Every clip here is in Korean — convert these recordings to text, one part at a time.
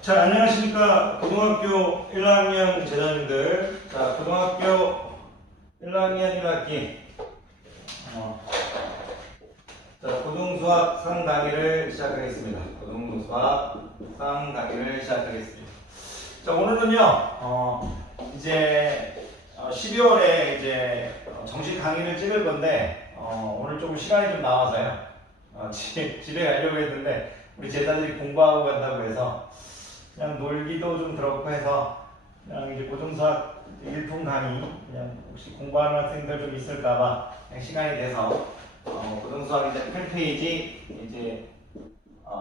자, 안녕하십니까. 고등학교 1학년 제자님들. 자, 고등학교 1학년 1학기 고등수학 상강의를 시작하겠습니다. 고등수학 상강의를 시작하겠습니다. 자, 오늘은요, 이제 12월에 이제 정식 강의를 찍을 건데, 오늘 조금 시간이 좀 남아서요. 집에 가려고 했는데, 우리 제자들이 공부하고 간다고 해서, 그냥 놀기도 좀 그렇고 해서 그냥 이제 고등수학 일품 강의 그냥 혹시 공부하는 학생들 좀 있을까봐 그냥 시간이 돼서 고등수학 이제 8페이지 이제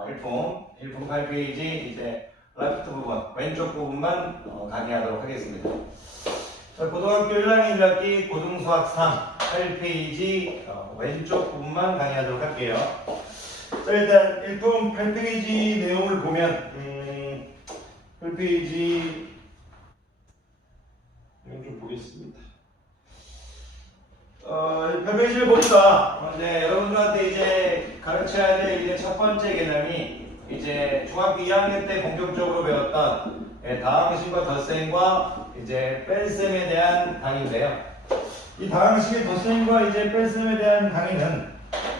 일품 8페이지 이제 레프트 부분 왼쪽 부분만 강의하도록 하겠습니다. 자, 고등학교 1학년 1학기 고등수학 3 8페이지 왼쪽 부분만 강의하도록 할게요. 자, 일단 일품 8페이지 내용을 보면 8페이지 내용 좀 보겠습니다. 8페이지를 보니까 이제 여러분들한테 이제 가르쳐야 될 이제 첫 번째 개념이 이제 중학교 2학년 때 본격적으로 배웠던 다항식과 덧셈과 이제 뺄셈에 대한 강의인데요. 이 다항식의 덧셈과 이제 뺄셈에 대한 강의는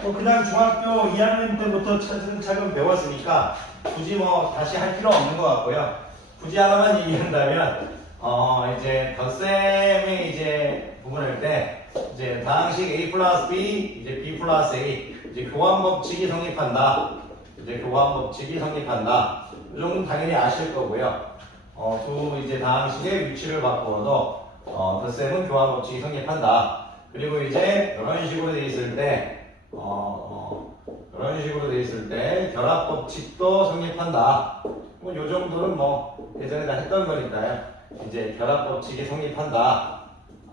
그냥 중학교 2학년 때부터 차근차근 배웠으니까 굳이 뭐 다시 할 필요 없는 것 같고요. 굳이 하나만 얘기한다면, 이제 덧셈의 이제 부분일 때, 이제 다항식 A 플러스 B, 이제 B 플러스 A, 이제 교환 법칙이 성립한다. 이제 교환 법칙이 성립한다. 이 정도는 당연히 아실 거고요. 두 이제 다항식의 위치를 바꾸어도, 덧셈은 교환 법칙이 성립한다. 그리고 이제 이런 식으로 돼 있을 때, 이런 식으로 돼 있을 때, 결합 법칙도 성립한다. 뭐, 요 정도는 뭐, 예전에 다 했던 거니까요. 이제 결합 법칙이 성립한다.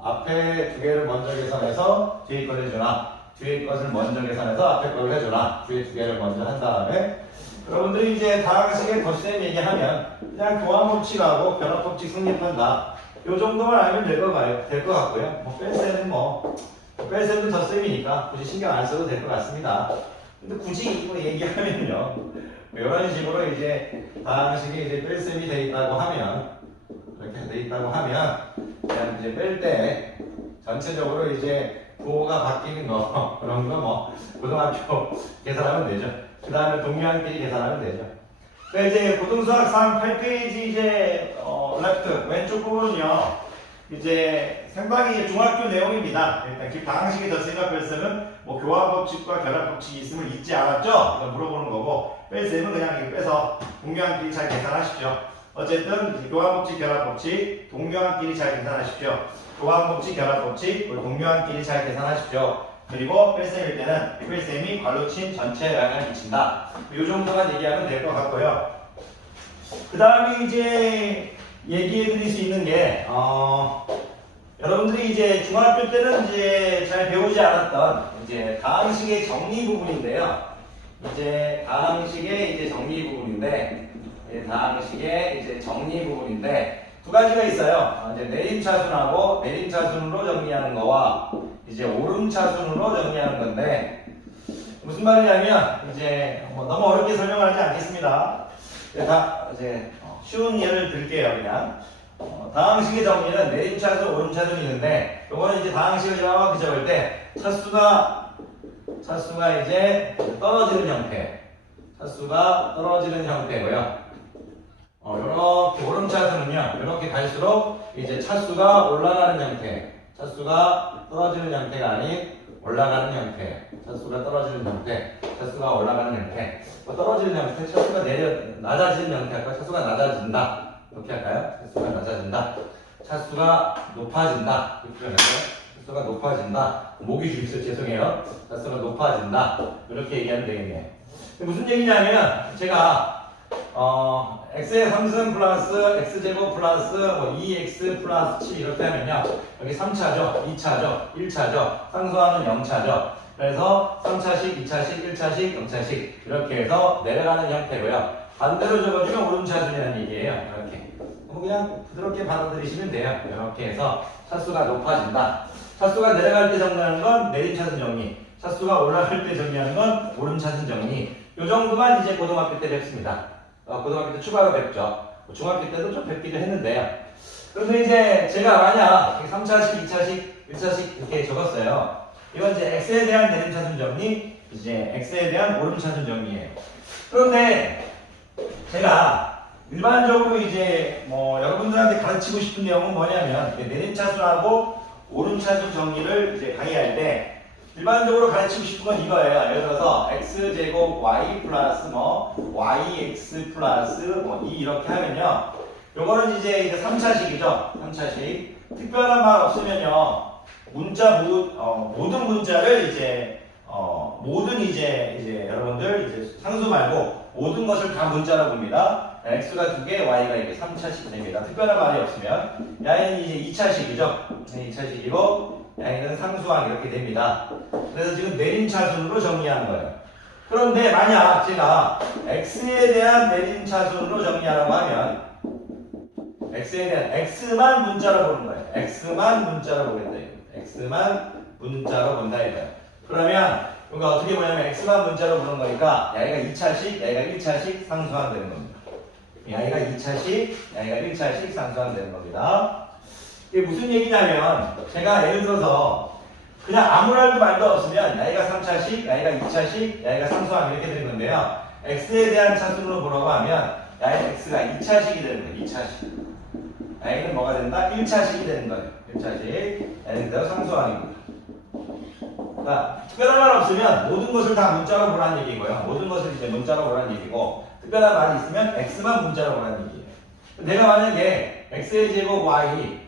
앞에 두 개를 먼저 계산해서 뒤에 걸 해주나, 뒤에 것을 먼저 계산해서 앞에 걸 해주나, 뒤에 두 개를 먼저 한 다음에, 여러분들이 이제 다항식의 덧셈 얘기하면, 그냥 교환 법칙하고 결합 법칙 성립한다. 요 정도만 알면 될 것 같고요. 뭐, 뺄셈도 덧셈이니까 굳이 신경 안 써도 될 것 같습니다. 근데 굳이 이거 얘기하면요. 이런 식으로 이제 다항식이 이제 뺄셈이 돼 있다고 하면, 이렇게 돼 있다고 하면, 그냥 이제 뺄 때 전체적으로 이제 부호가 바뀌는 거, 그런 거 뭐, 고등학교 계산하면 되죠. 그 다음에 동료한끼리 계산하면 되죠. 그러니까 이제 고등수학 3 8페이지 이제, 레프트, 왼쪽 부분은요, 이제 상당히 중학교 내용입니다. 일단 다항식의 덧셈과 뺄셈은 뭐 교환 법칙과 결합 법칙이 있음을 잊지 않았죠? 물어보는 거고 뺄셈은 그냥 이거 빼서 동료한끼리 잘 계산하십시오. 어쨌든 교환 법칙, 결합 법칙, 동료한끼리 잘 계산하십시오. 교환 법칙, 결합 법칙, 동료한끼리 잘 계산하십시오. 그리고 뺄셈일 때는 뺄셈이 괄호친 전체에 영향을 미친다. 이 정도만 얘기하면 될 것 같고요. 그 다음에 이제 얘기해 드릴 수 있는 게, 여러분들이 이제 중학교 때는 이제 잘 배우지 않았던 이제 다항식의 정리 부분인데요. 이제 다항식의 이제 정리 부분인데, 두 가지가 있어요. 이제 내림차순하고 내림차순으로 정리하는 거와 이제 오름차순으로 정리하는 건데, 무슨 말이냐면, 이제 뭐 너무 어렵게 설명하지 않겠습니다. 이제 쉬운 예를 들게요, 그냥. 다항식의 정리는 내림차순, 오름차순이 있는데, 요거는 이제 다항식을 정확히 적을 때, 차수가 이제 떨어지는 형태. 차수가 떨어지는 형태고요. 요렇게 오름차순은요, 요렇게 갈수록 이제 차수가 올라가는 형태. 차수가 떨어지는 형태가 아닌 올라가는 형태. 차수가 떨어지는 형태. 차수가 올라가는 형태. 떨어지는 형태, 차수가 낮아지는 형태 할까요? 차수가 낮아진다. 이렇게 할까요? 차수가 낮아진다. 차수가 높아진다. 이렇게 표현할까요? 차수가 높아진다. 목이 주있어요. 죄송해요. 차수가 높아진다. 이렇게 얘기하면 되겠네요. 무슨 얘기냐면, 제가, x의 3승 플러스 x제곱 플러스 2x 플러스 7 이렇게 하면요. 여기 3차죠, 2차죠, 1차죠, 상수하는 0차죠. 그래서 3차식, 2차식, 1차식, 0차식 이렇게 해서 내려가는 형태고요. 반대로 적어주면 오름차순이라는 얘기예요. 이렇게. 그냥 부드럽게 받아들이시면 돼요. 이렇게 해서 차수가 높아진다. 차수가 내려갈 때 정리하는 건 내림차순 정리. 차수가 올라갈 때 정리하는 건 오름차순 정리. 요 정도만 이제 고등학교 때 뵙습니다. 고등학교 때 추가로 뵙죠. 중학교 때도 좀 뵙기도 했는데요. 그런데 이제 제가 만약 3차식, 2차식, 1차식 이렇게 적었어요. 이건 이제 x에 대한 내림차순 정리, 이제 x에 대한 오름차순 정리예요. 그런데 제가 일반적으로 이제 뭐 여러분들한테 가르치고 싶은 내용은 뭐냐면 내림차순하고 오름차순 정리를 이제 강의할 때 일반적으로 가르치고 싶은 건 이거예요. 예를 들어서 x제곱 y 플러스 뭐 yx 플러스 뭐 2 이렇게 하면요. 요거는 이제 3차식이죠. 3차식. 특별한 말 없으면요. 모든 문자를 모든 여러분들 상수 말고 모든 것을 다 문자라고 봅니다. x가 2개, y가 이렇게 3차식이 됩니다. 특별한 말이 없으면 야는 이제 2차식이죠. 2차식이고 야는 상수항 이렇게 됩니다. 그래서 지금 내림차순으로 정리하는 거예요. 그런데 만약 제가 x에 대한 내림차순으로 정리하라고 하면 x에 대한 x만 문자로 보는 거예요. x만 문자로 보겠다. x만 문자로 본다 이거예요. 그러면 이거 어떻게 보냐면 x만 문자로 보는 거니까 야이가 2차식, 야이가 1차식 상수항 되는 겁니다. 야이가 2차식, 야이가 1차식 상수항 되는 겁니다. 이게 무슨 얘기냐면 제가 예를 들어서 그냥 아무랄 말도 없으면 야이가 3차식, 야이가 2차식, 야이가 상수항 이렇게 되는 건데요. x에 대한 차순으로 보라고 하면 야이 x가 2차식이 되는 거예요. 2차식. 야이는 뭐가 된다? 1차식이 되는 거예요. 1차식. 야이는 그대로 상수항입니다. 그러니까 특별한 말 없으면 모든 것을 다 문자로 보라는 얘기고요. 모든 것을 이제 문자로 보라는 얘기고 특별한 말이 있으면 x만 문자로 보라는 얘기예요. 내가 만약에 x의 제곱 y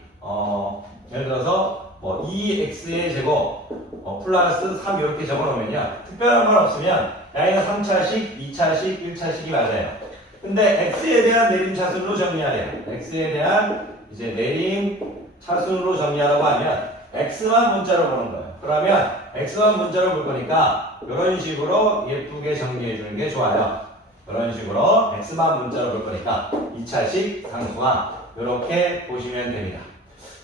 예를 들어서 뭐 2x의 제곱 플러스 3 이렇게 적어놓으면요. 특별한 말 없으면 야이는 3차식, 2차식, 1차식이 맞아요. 근데 x에 대한 내림차순으로 정리하래요. x에 대한 이제 내림차순으로 정리하라고 하면 x만 문자로 보는 거예요. 그러면 x만 문자로 볼 거니까 이런 식으로 예쁘게 정리해 주는 게 좋아요. 이런 식으로 x만 문자로 볼 거니까 2차식 상수항 이렇게 보시면 됩니다.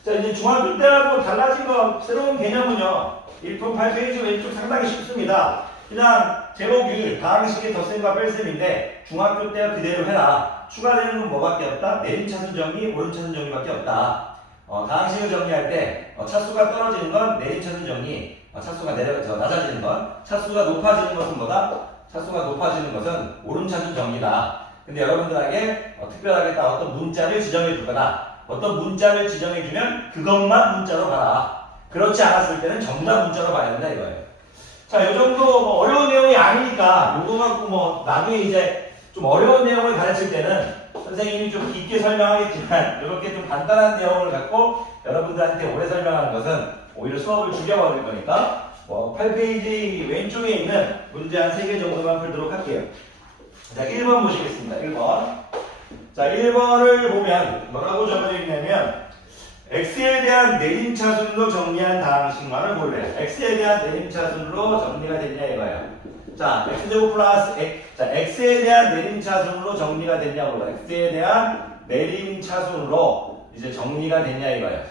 자, 이제 중학교 때하고 달라진 거 새로운 개념은요. 1품 8페이지 왼쪽 상당히 쉽습니다. 그냥 제곱율, 다항식의 덧셈과 뺄셈인데 중학교 때 그대로 해라. 추가되는 건 뭐밖에 없다? 내림차순 정리, 오름차순 정리밖에 없다. 다항식을 정리할 때 차수가 떨어지는 건 내림차순 정리, 차수가 낮아지는 건, 차수가 높아지는 것은 뭐다? 차수가 높아지는 것은 오름차순 정리다. 근데 여러분들에게 특별하게 딱 어떤 문자를 지정해 줄 거다. 어떤 문자를 지정해 주면 그것만 문자로 봐라. 그렇지 않았을 때는 전부 다 문자로 봐야 된다 이거예요. 자, 이 정도 뭐 어려운 내용이 아니니까 요거 갖고 뭐 나중에 이제 좀 어려운 내용을 가르칠 때는 선생님이 좀 깊게 설명하겠지만 이렇게 좀 간단한 내용을 갖고 여러분들한테 오래 설명하는 것은 오히려 수업을 죽여버릴 거니까 8페이지 왼쪽에 있는 문제 한 3개 정도만 풀도록 할게요. 자, 1번 보시겠습니다. 1번. 자, 1번을 보면 뭐라고 적어져 있냐면 x에 대한 내림차순으로 정리한 다항식만을 보래요. x에 대한 내림차순으로 정리가 됐냐 이거예요. 자, x제곱 플러스 x에 대한 내림차순으로 정리가 됐냐고 봐요. x에 대한 내림차순으로 이제 정리가 됐냐 이거예요.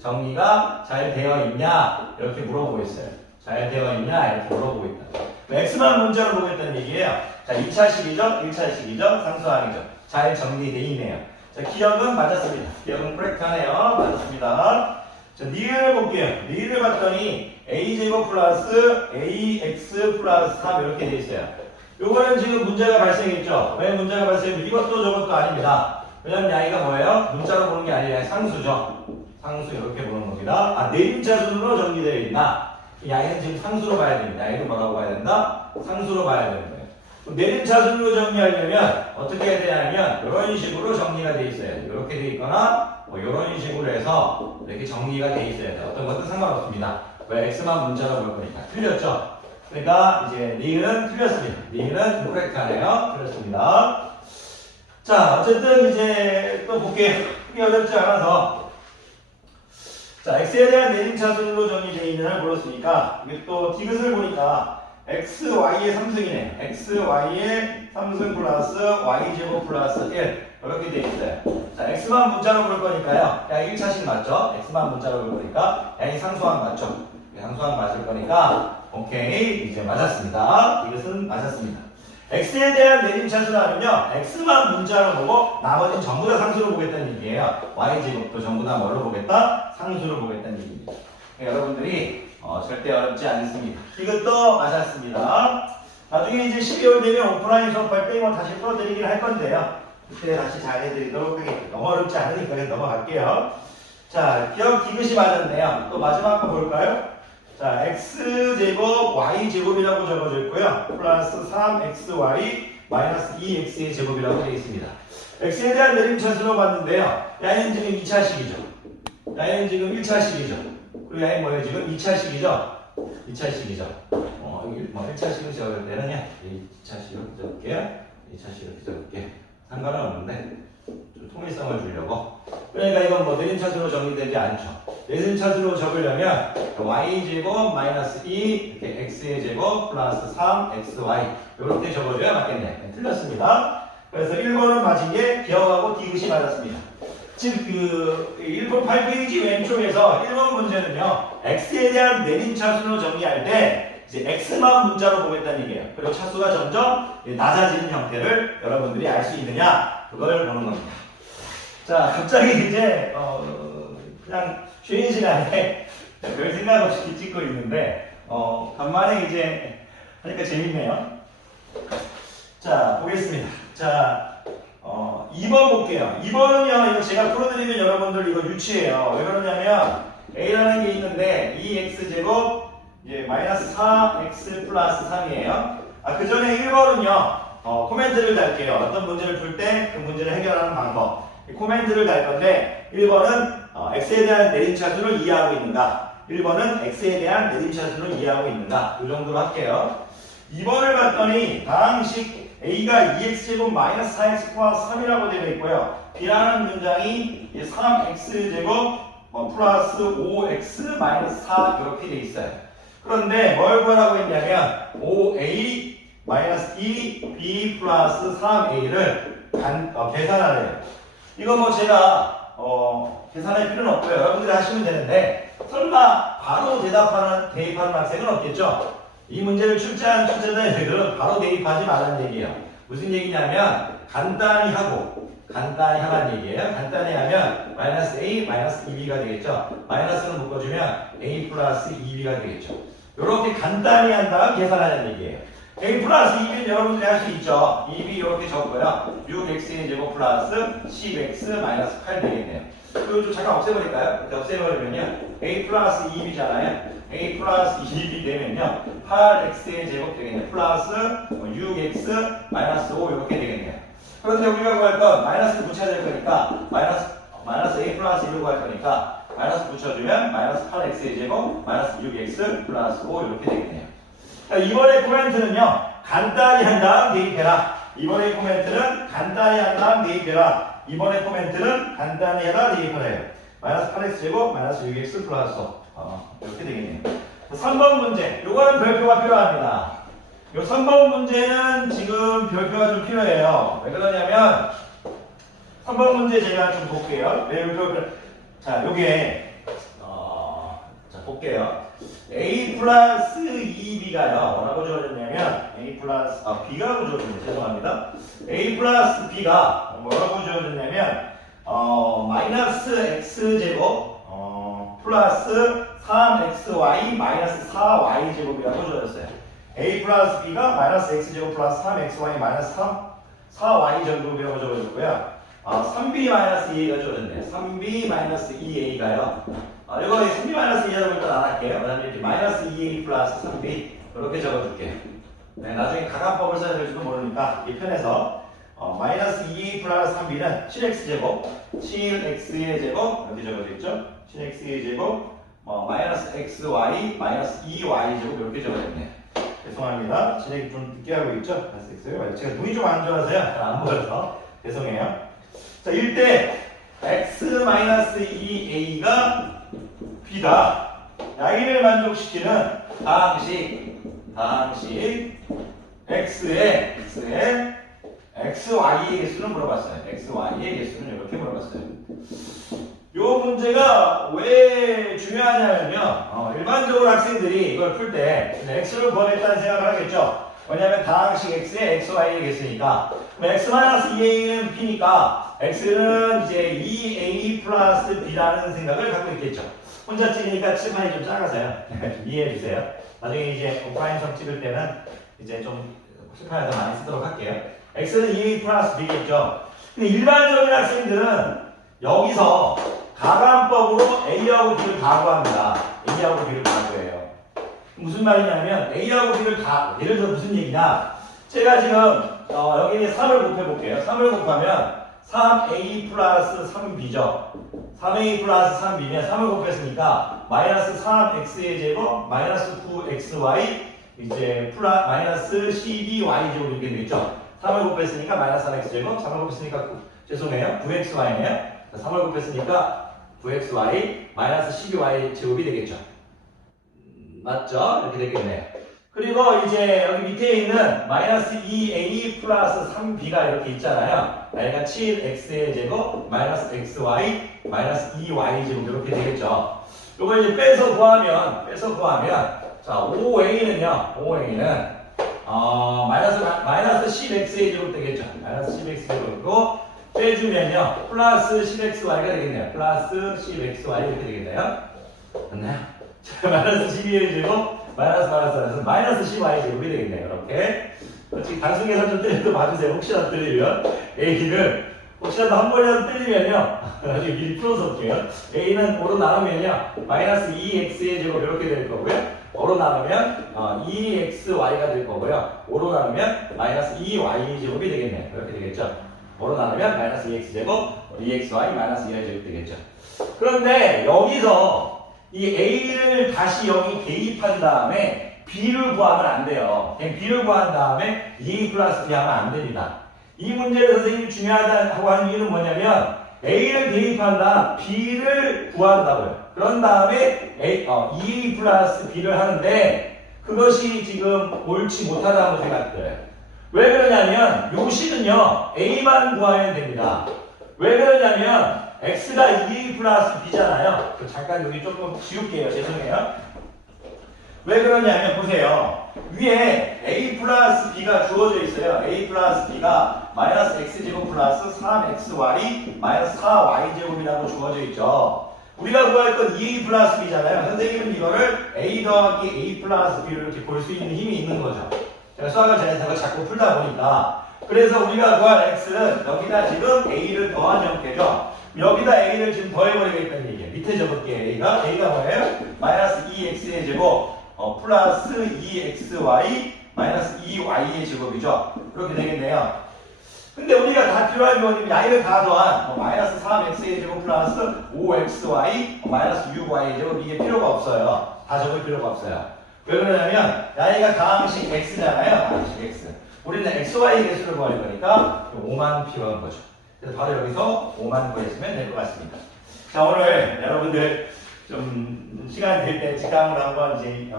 정리가 잘 되어 있냐 이렇게 물어보고 있어요. 잘 되어 있냐 이렇게 물어보고 있다. x만 문자로 보겠다는 얘기예요. 자, 2차식이죠, 1차식이죠, 상수항이죠. 잘 정리되어 있네요. 자, 기억은 맞았습니다. 기억은 코렉트하네요. 맞았습니다. 자, 니은을 볼게요. 니은을 봤더니 a제곱 플러스 ax 플러스 3 이렇게 되어 있어요. 요거는 지금 문제가 발생했죠. 왜 문제가 발생했죠? 이것도 저것도 아닙니다. 왜냐면 야이가 뭐예요? 문자로 보는 게 아니라 상수죠. 상수 이렇게 보는 겁니다. 내림차순으로 정리되어 있나? 야이는 지금 상수로 봐야 됩니다. 야이는 뭐라고 봐야 된다? 상수로 봐야 되는 거예요. 내림차순으로 정리하려면 어떻게 해야 되냐면 이런 식으로 정리가 되어 있어요. 이렇게 되어 있거나 이런 식으로 해서 이렇게 정리가 되어 있어야 돼요. 어떤 것도 상관없습니다. 왜 x만 문자로 볼 거니까. 틀렸죠? 그러니까 이제 니은은 틀렸습니다. 니은은 인코렉트하네요. 틀렸습니다. 자, 어쨌든 이제 또 볼게요. 크게 어렵지 않아서. 자, x에 대한 내림차순으로 정리되어 있는을 물었으니까 이게 또 디귿을 보니까 x, y의 3승이네. x, y의 3승 플러스 y제곱 플러스 1 이렇게 되어 있어요. 자, x만 문자로 볼 거니까요. 야, 1차식 맞죠? x만 문자로 볼 거니까 양이 상수항 맞죠? 상수항 맞을 거니까 오케이. 이제 맞았습니다. 이것은 맞았습니다. x에 대한 내림차수라면요. x만 문자로 보고 나머지는 전부 다 상수로 보겠다는 얘기예요. y제곱도 전부 다 뭘로 보겠다? 상수로 보겠다는 얘기입니다. 여러분들이 절대 어렵지 않습니다. 이것도 맞았습니다. 나중에 이제 12월 되면 오프라인 수업할 때 다시 풀어드리긴 할 건데요. 그때 다시 잘해드리도록 하겠습니다. 너무 어렵지 않으니까 그냥 넘어갈게요. 자, 기억 디귿이 맞았네요. 또 마지막 거 볼까요? 자, x제곱 y제곱이라고 적어져 있고요. 플러스 3xy 마이너스 2x의 제곱이라고 되어 있습니다. x에 대한 내림차수로 봤는데요. 야는 지금 2차식이죠. 야는 지금 1차식이죠. 그리고 야는 뭐예요? 지금 2차식이죠. 2차식이죠. 1차식을 적을 때는요. 2차식 이렇게 적을게요. 2차식 이렇게 적을게요. 상관은 없는데 좀 통일성을 주려고. 그러니까 이건 뭐 내림차수로 정리되지 않죠. 내림차수로 적으려면 y제곱 마이너스 2 이렇게 x의 제곱 플러스 3xy 이렇게 적어줘야 맞겠네. 네, 틀렸습니다. 그래서 1번은 맞은 게 기억하고 디귿이 맞았습니다. 즉 그 1번 8페이지 왼쪽에서 1번 문제는요. x에 대한 내림차수로 정리할 때 이제 x만 문자로 보겠다는 얘기예요. 그리고 차수가 점점 낮아지는 형태를 여러분들이 알 수 있느냐 그걸 보는 겁니다. 자, 갑자기 이제 그냥 쉬는 시간에 별 생각 없이 찍고 있는데 간만에 이제 하니까 재밌네요. 자, 보겠습니다. 자, 2번 볼게요. 2번은요, 이거 제가 풀어드리면 여러분들 이거 유치해요. 왜 그러냐면 a라는 게 있는데 2x제곱 이제 마이너스 4x 플러스 3이에요. 그 전에 1번은요, 코멘트를 달게요. 어떤 문제를 풀 때 그 문제를 해결하는 방법. 코멘트를 달 건데 1번은 x에 대한 내림차수를 이해하고 있는가? 1번은 x에 대한 내림차수를 이해하고 있는가? 이 정도로 할게요. 2번을 봤더니 다항식 a가 2x제곱 마이너스 4x 플러스 3이라고 되어 있고요. b라는 문장이 3x제곱 플러스 5x 마이너스 4 이렇게 되어 있어요. 그런데 뭘 구하라고 했냐면 5a 마이너스 2b 플러스 3a를 계산하래요. 이거 뭐 제가 계산할 필요는 없고요. 여러분들이 하시면 되는데 설마 바로 대입하는 학생은 없겠죠? 이 문제를 출제한 출제자들은 바로 대입하지 말라는 얘기예요. 무슨 얘기냐면 간단히 하라는 얘기예요. 간단히 하면 마이너스 a 마이너스 2b가 되겠죠. 마이너스는 묶어주면 a 플러스 2b가 되겠죠. 이렇게 간단히 한 다음 계산하는 얘기예요. a 플러스 2b는 여러분들이 할 수 있죠. 2b 이렇게 적고요. 6x의 제곱 플러스 10x 마이너스 8 되겠네요. 이거 좀 잠깐 없애버릴까요? 이렇게 없애버리면요. a 플러스 2b잖아요. a 플러스 2b 되면요. 8x의 제곱 되겠네요. 플러스 6x 마이너스 5 이렇게 되겠네요. 그런데 우리가 구할 건 마이너스를 붙여야 될 거니까 마이너스 a 플러스 1로 구할 거니까 마이너스 붙여주면 마이너스 8x의 제곱 마이너스 6x 플러스 5 이렇게 되겠네요. 자, 이번에 코멘트는요. 간단히 한 다음 대입해라. 이번에 코멘트는 간단히 한 다음 대입해라. 이번에 코멘트는 간단히 해라 대입하래요. 마이너스 8x 제곱 마이너스 6x 플러스 5 이렇게 되겠네요. 3번 문제. 요거는 별표가 필요합니다. 요 3번 문제는 지금 별표가 좀 필요해요. 왜 그러냐면 3번 문제 제가 좀 볼게요. 자, 요게 자, 볼게요. a 플러스 2b가요. 뭐라고 주어졌냐면 a 플러스 b가 주어졌네요. 죄송합니다. a 플러스 b가 뭐라고 주어졌냐면 마이너스 x제곱 플러스 3xy 마이너스 4y 제곱이라고 주어졌어요. a 플러스 b가 마이너스 x제곱 플러스 3xy 마이너스 4y 제곱이라고 적어졌고요. 3b 마이너스 2a가 주어졌네요. 3b 마이너스 2a가요. 이거 3b 마이너스 2a라고 일단 안 할게요. 그 다음에 마이너스 2a 플러스 3b 이렇게 적어줄게요. 네, 나중에 가감법을 써야 될지도 모르니까 이 편에서 마이너스 2a 플러스 3b는 7x제곱 7x의 제곱 이렇게 적어져 있죠. 7x의 제곱 마이너스 xy 마이너스 2y 제곱 이렇게 적어졌네요. 죄송합니다. 진행이 좀 늦게 하고 있죠. 제가 눈이 좀 안 좋아서요. 안 보여서 죄송해요. 자, 이때 x-2a가 b다. 양의를 만족시키는 다항식 x의 xy의 개수는 물어봤어요. xy의 개수는 이렇게 물어봤어요. 요 문제가 왜 중요하냐면요. 일반적으로 학생들이 이걸 풀 때 x를 구하겠다는 생각을 하겠죠. 왜냐하면 다항식 x에 x, y겠으니까. x-2a는 b니까 x는 이제 2a 플러스 b라는 생각을 갖고 있겠죠. 혼자 찍으니까 칠판이 좀 작아서요. 이해해 주세요. 나중에 이제 오프라인성 찍을 때는 이제 좀 칠판을 더 많이 쓰도록 할게요. x는 2a 플러스 b겠죠. 근데 일반적인 학생들은 여기서 가감법으로 a하고 b를 다 구합니다. a하고 b를 다 구해요. 무슨 말이냐면 a하고 b를 다, 예를 들어 무슨 얘기냐, 제가 지금 여기 3을 곱해볼게요. 3을 곱하면 3a 플러스 3b죠. 3a 플러스 3b면 3을 곱했으니까 마이너스 3x의 제곱 마이너스 9xy 이제 마이너스 12y 제곱 이렇게 되겠죠. 3을 곱했으니까 마이너스 3x 제곱, 3을 곱했으니까 죄송해요, 9xy네요. 3을 곱했으니까 9xy 마이너스 12y 제곱이 되겠죠. 맞죠? 이렇게 되겠네요. 그리고 이제 여기 밑에 있는 마이너스 2a 플러스 3b가 이렇게 있잖아요. 여기가 7x의 제곱 마이너스 xy 마이너스 2y 제곱 이렇게 되겠죠. 이걸 이제 빼서 구하면 자 5a는요. 5a는 마이너스 10x의 제곱 되겠죠. 마이너스 10x 제곱이고 빼주면요. 플러스 10xy가 되겠네요. 플러스 10xy 이렇게 되겠네요. 맞나요? 마이너스 12의 제곱 마이너스 10y 제곱이 되겠네요. 이렇게. 솔직히 단순 계산 좀 때려도 봐주세요. 혹시라도 틀리면 a는 혹시라도 한 번이라도 틀리면요. 나중에 미리 풀어서 볼게요. a는 5로 나누면요. 마이너스 2x의 제곱 이렇게 될 거고요. 5로 나누면 2xy가 될 거고요. 5로 나누면 마이너스 2y 제곱이 되겠네요. 이렇게 되겠죠. 5로 나누면 마이너스 2x 제곱 2xy 마이너스 2y 제곱 되겠죠. 그런데 여기서 이 a를 다시 여기 대입한 다음에 b를 구하면 안 돼요. 그냥 b를 구한 다음에 2a 플러스 b 하면 안 됩니다. 이 문제를 선생님이 중요하다고 하는 이유는 뭐냐면 a를 대입한 다음 b를 구한다고요. 그런 다음에 2a 플러스 b를 하는데 그것이 지금 옳지 못하다고 생각돼요. 왜 그러냐면 요 식은요 a만 구하면 됩니다. 왜 그러냐면 x가 2a 플러스 b잖아요. 잠깐 여기 조금 지울게요. 죄송해요. 왜 그러냐면 보세요. 위에 a 플러스 b가 주어져 있어요. a 플러스 b가 마이너스 x제곱 플러스 3xy 마이너스 4y 제곱이라고 주어져 있죠. 우리가 구할 건 2a 플러스 b잖아요. 선생님은 이거를 a 더하기 a 플러스 b를 이렇게 볼 수 있는 힘이 있는 거죠. 제가 수학을 잘해서 자꾸 풀다 보니까. 그래서 우리가 구할 x는 여기다 지금 a를 더한 형태죠. 여기다 a를 지금 더해버리겠다는 얘기예요. 밑에 적을게요. a가 뭐예요? 마이너스 2x의 제곱 플러스 2xy 마이너스 2y의 제곱이죠. 그렇게 되겠네요. 근데 우리가 다 필요한 건 야이를 다 더한 마이너스 3x의 제곱 플러스 5xy 마이너스 6y의 제곱 이게 필요가 없어요. 다 적을 필요가 없어요. 왜 그러냐면 야이가 다항식 x잖아요. 다항식 x. 우리는 xy 개수를 구할 거니까 5만 필요한 거죠. 그래서 바로 여기서 5만 구했으면 될 것 같습니다. 자, 오늘 여러분들 좀 시간 될 때 직감으로 한번 이제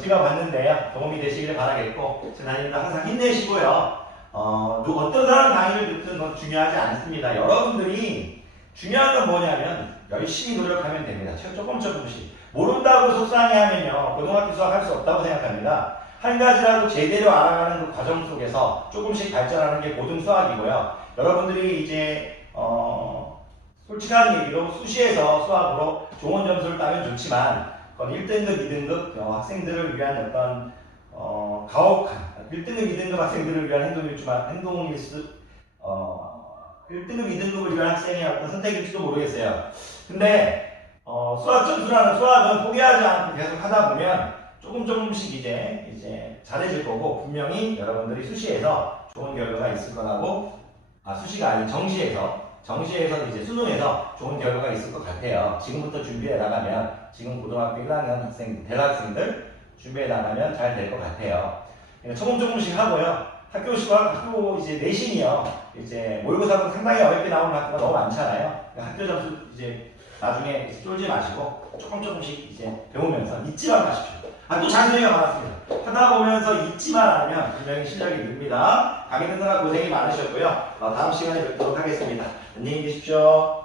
찍어봤는데요. 도움이 되시길 바라겠고, 선생님도 항상 힘내시고요. 어떤 사람 강의를 듣든 건 중요하지 않습니다. 여러분들이 중요한 건 뭐냐면 열심히 노력하면 됩니다. 조금씩. 모른다고 속상해하면요. 고등학교 수학 할 수 없다고 생각합니다. 한 가지라도 제대로 알아가는 그 과정 속에서 조금씩 발전하는 게 고등 수학이고요. 여러분들이 이제 솔직한 얘기로 수시에서 수학으로 좋은 점수를 따면 좋지만 그건 1등급, 2등급 학생들을 위한 어떤 가혹한 1등급, 2등급 학생들을 위한 행동일 수 1등급, 2등급을 위한 학생의 어떤 선택일지도 모르겠어요. 근데 수학 점수라는 수학은 포기하지 않고 계속 하다 보면 조금씩 이제 잘해질 거고 분명히 여러분들이 수시에서 좋은 결과가 있을 거라고 수시가 아닌 정시에서 이제 수능에서 좋은 결과가 있을 것 같아요. 지금부터 준비해 나가면 지금 고등학교 1학년 학생, 대학생들 준비해 나가면 잘 될 것 같아요. 조금씩 하고요. 학교 이제 내신이요. 이제 모의고사도 상당히 어렵게 나오는 학교가 너무 많잖아요. 학교 점수 이제 나중에 쫄지 마시고 조금씩 이제 배우면서 잊지만 마십시오. 또 잔소리가 많았습니다. 하다 보면서 잊지만 않으면 분명히 실력이 늡니다. 강의 듣느라 고생이 많으셨고요. 다음 시간에 뵙도록 하겠습니다. 안녕히 계십시오.